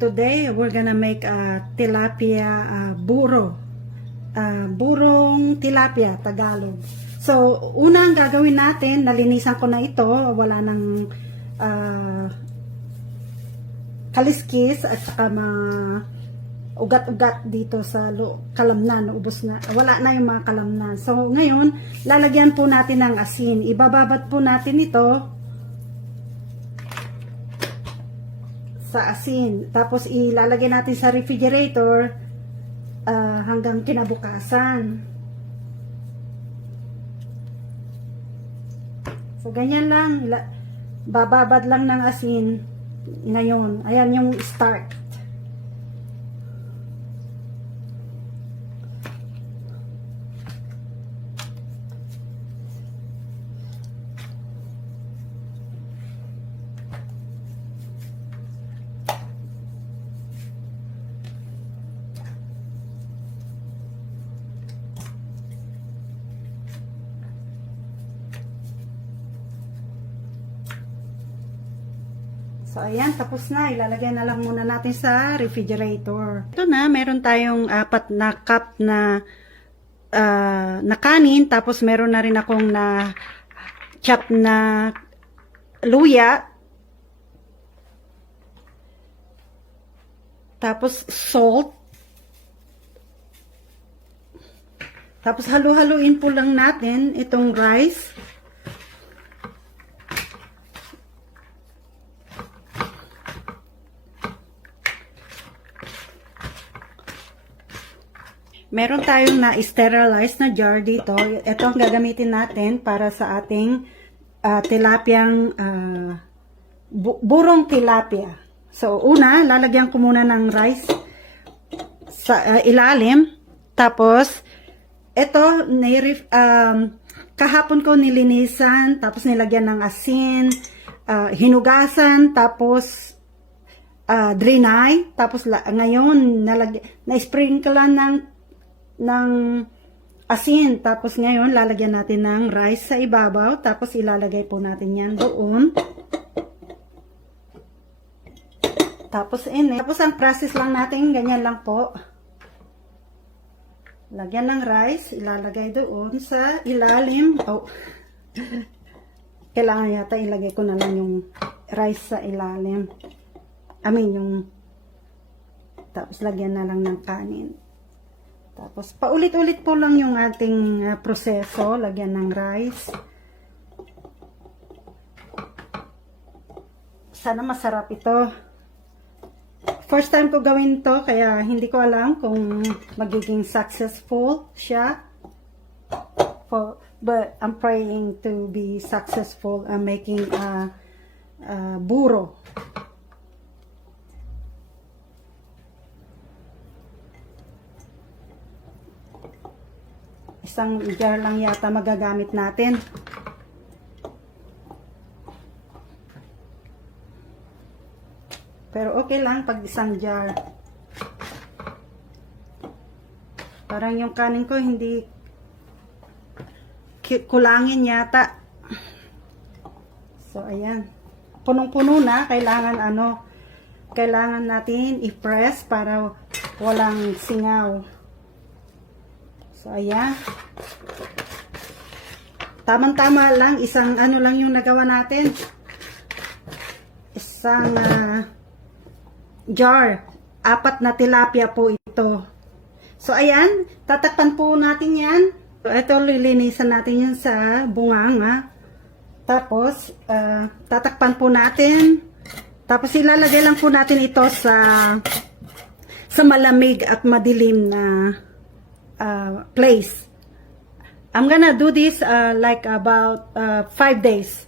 Today we're gonna make a tilapia buro. Burong tilapia, Tagalog. So, unang gagawin natin, nalinisan ko na ito, wala nang kaliskis at saka ugat-ugat dito sa kalamnan, ubos na, wala na yung mga kalamnan. So, ngayon, lalagyan po natin ng asin. Ibababad po natin ito sa asin. Tapos, ilalagay natin sa refrigerator hanggang kinabukasan. So, ganyan lang. Bababad lang ng asin ngayon. Ayan yung start. So, ayan, tapos na. Ilalagay na lang muna natin sa refrigerator. Ito na, meron tayong 4 na cup na kanin. Tapos, meron na rin akong na chop na luya. Tapos, salt. Tapos, halu-haluin po lang natin itong rice. Meron tayong na-sterilize na jar dito. Ito ang gagamitin natin para sa ating tilapiyang burong tilapia. So, una, lalagyan ko muna ng rice sa ilalim. Tapos, ito, kahapon ko nilinisan, tapos nilagyan ng asin, hinugasan, tapos drenay. Tapos, ngayon, na-sprinklean ng asin. Tapos ngayon, lalagyan natin ng rice sa ibabaw. Tapos ilalagay po natin yan doon. Tapos Tapos ang process lang natin, ganyan lang po. Lagyan ng rice, ilalagay doon sa ilalim. Oh. Kailangan yata ilagay ko na lang yung rice sa ilalim. Tapos lagyan na lang ng kanin. Tapos, paulit-ulit po lang yung ating proseso. Lagyan ng rice. Sana masarap ito. First time ko gawin to, kaya hindi ko alam kung magiging successful siya. But I'm praying to be successful making buro. Isang jar lang yata magagamit natin. Pero okay lang pag isang jar. Parang yung kanin ko hindi kulangin yata. So ayan. Punong-puno na, kailangan natin i-press para walang singaw. So, ayan. Tamang-tama lang. Isang lang yung nagawa natin. Isang jar. 4 na tilapia po ito. So, ayan. Tatakpan po natin yan. So, ito, lilinisan natin yan sa bunganga. Tapos, tatakpan po natin. Tapos, ilalagay lang po natin ito sa malamig at madilim na place. I'm gonna do this like about 5 days.